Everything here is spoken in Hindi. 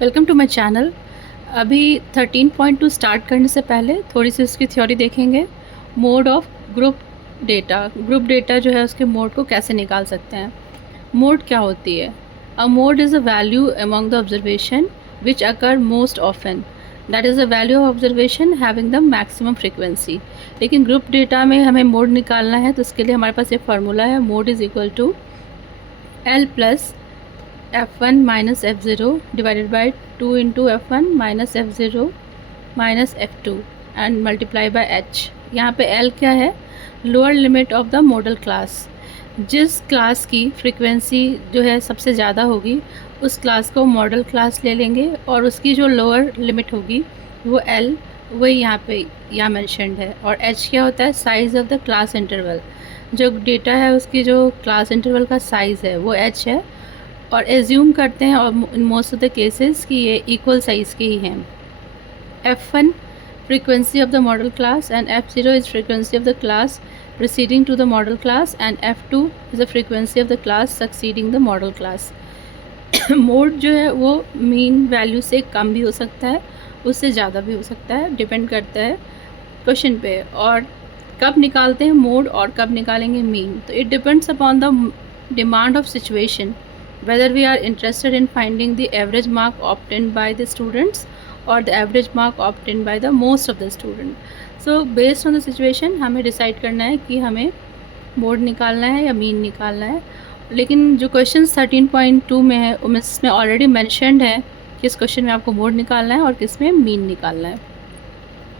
Welcome to my channel. अभी 13.2 स्टार्ट करने से पहले थोड़ी सी उसकी थ्योरी देखेंगे। मोड ऑफ ग्रुप डेटा जो है उसके मोड को कैसे निकाल सकते हैं। मोड क्या होती है? A mode is a value among the observation which occur most often, that is a value of observation having the maximum frequency. लेकिन ग्रुप डेटा में हमें मोड निकालना है तो उसके लिए हमारे पास एक फार्मूला है, mode is equal to L plus f1 minus f0 divided by 2 into f1 minus f0 minus f2 and multiply by h। यहाँ पे l क्या है? Lower limit of the modal class. जिस क्लास की फ्रीक्वेंसी जो है सबसे ज़्यादा होगी उस क्लास को मॉडल क्लास ले लेंगे और उसकी जो लोअर लिमिट होगी वो l, वही यहाँ मेंशन्ड है। और h क्या होता है? Size of the class interval. जो डेटा है उसकी जो क्लास इंटरवल का साइज़ है वो h है। और एज्यूम करते हैं और in most of the cases कि ये इक्वल साइज़ के ही हैं। f1 frequency of the model class and f0 is frequency of the class preceding to the model class and f2 is the frequency of the class succeeding the model class। Mode जो है वो मीन वैल्यू से कम भी हो सकता है, उससे ज़्यादा भी हो सकता है, डिपेंड करता है क्वेश्चन पे। और कब निकालते हैं मोड और कब निकालेंगे मीन, तो it depends upon the demand of situation, whether we are interested in finding the average mark obtained by the students or the average mark obtained by the most of the student। so based on the situation हमें डिसाइड करना है कि हमें मोड निकालना है या मीन निकालना है। लेकिन जो क्वेश्चन 13.2 में है उसमें ऑलरेडी मैंशनड है किस क्वेश्चन में आपको मोड निकालना है और किस में मीन निकालना है।